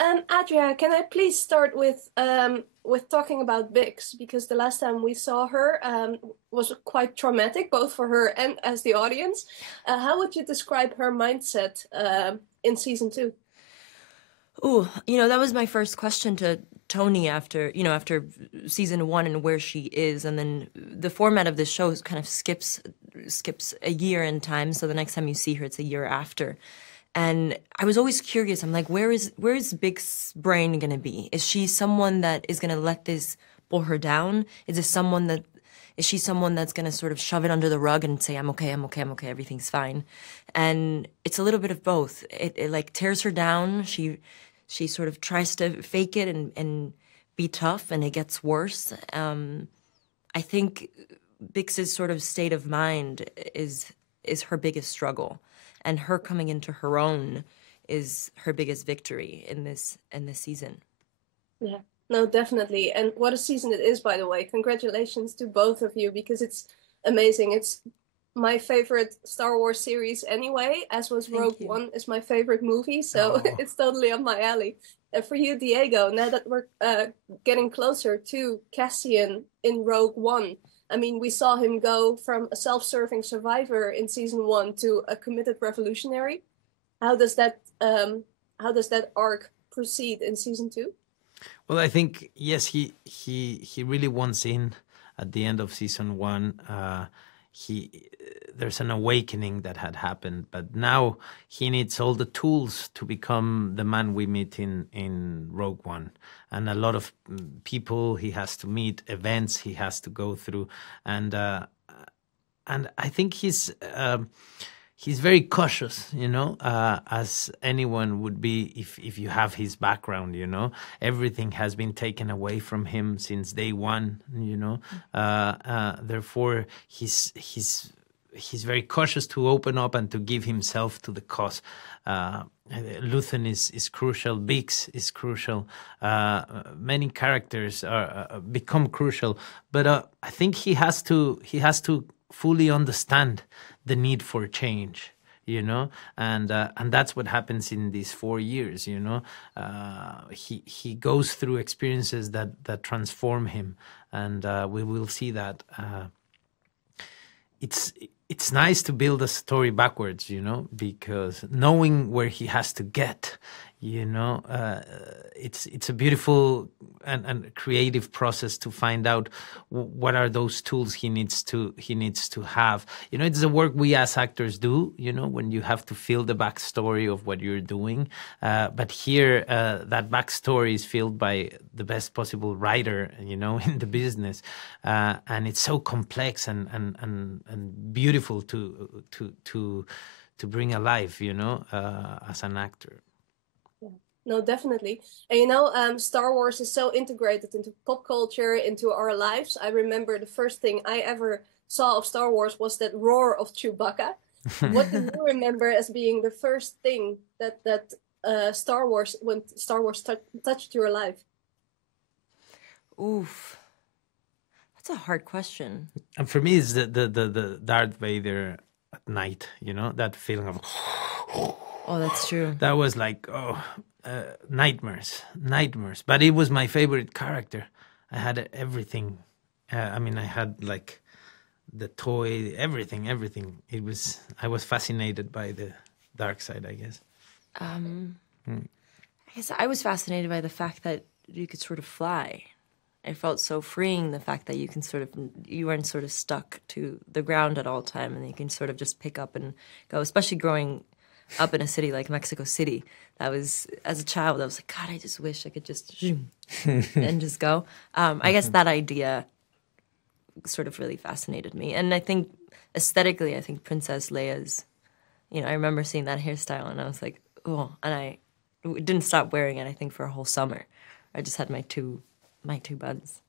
Adria, can I please start with talking about Bix because the last time we saw her was quite traumatic, both for her and as the audience. How would you describe her mindset in season two? Oh, that was my first question to Tony after season one and where she is, and then the format of this show kind of skips a year in time, so the next time you see her, it's a year after. And I was always curious. I'm like, where is Big's brain gonna be? Is she someone that is gonna let this pull her down? Is she someone that's gonna sort of shove it under the rug and say, I'm okay, I'm okay, I'm okay, everything's fine? And it's a little bit of both. It like tears her down. She sort of tries to fake it and be tough, and it gets worse. I think Bix's sort of state of mind is her biggest struggle, and her coming into her own is her biggest victory in this season. Yeah, no, definitely. And what a season it is, by the way. Congratulations to both of you because it's amazing. It's my favorite Star Wars series anyway, as was Thank Rogue you. One is my favorite movie, so Oh. it's totally up my alley. For you, Diego, now that we're getting closer to Cassian in Rogue One, I mean, we saw him go from a self-serving survivor in season one to a committed revolutionary. How does that arc proceed in season two? Well, I think yes, he really wants in at the end of season one. He There's an awakening that had happened, but now he needs all the tools to become the man we meet in Rogue One, and a lot of people he has to meet, events he has to go through, and I think he's very cautious, as anyone would be if you have his background, Everything has been taken away from him since day one, Therefore, he's very cautious to open up and to give himself to the cause. Luthen is crucial. Biggs is crucial. Many characters become crucial, but I think he has to fully understand the need for change, and that's what happens in these 4 years. He goes through experiences that transform him, and we will see that. It's nice to build a story backwards, because knowing where he has to get, it's a beautiful and creative process to find out what are those tools he needs to have. It's the work we as actors do, when you have to feel the backstory of what you're doing. But here, that backstory is filled by the best possible writer, in the business, and it's so complex and beautiful to bring alive, as an actor. No, definitely. And Star Wars is so integrated into pop culture, into our lives. I remember the first thing I ever saw of Star Wars was that roar of Chewbacca. What do you remember as being the first thing that Star Wars, when Star Wars touched your life? Oof, that's a hard question. And for me, it's the Darth Vader at night, that feeling of... Oh, that's true. That was like, nightmares. But it was my favorite character. I had everything. I had like the toy, everything. I was fascinated by the dark side, I guess. I guess I was fascinated by the fact that you could sort of fly. It felt so freeing, the fact that you weren't sort of stuck to the ground at all time, and you can sort of just pick up and go, especially growing up in a city like Mexico City. That was, as a child, I was like, God, I just wish I could just and just go. I guess that idea sort of really fascinated me. And I think aesthetically, I think Princess Leia's, I remember seeing that hairstyle and I was like, oh, and I didn't stop wearing it, I think, for a whole summer. I just had my two buns.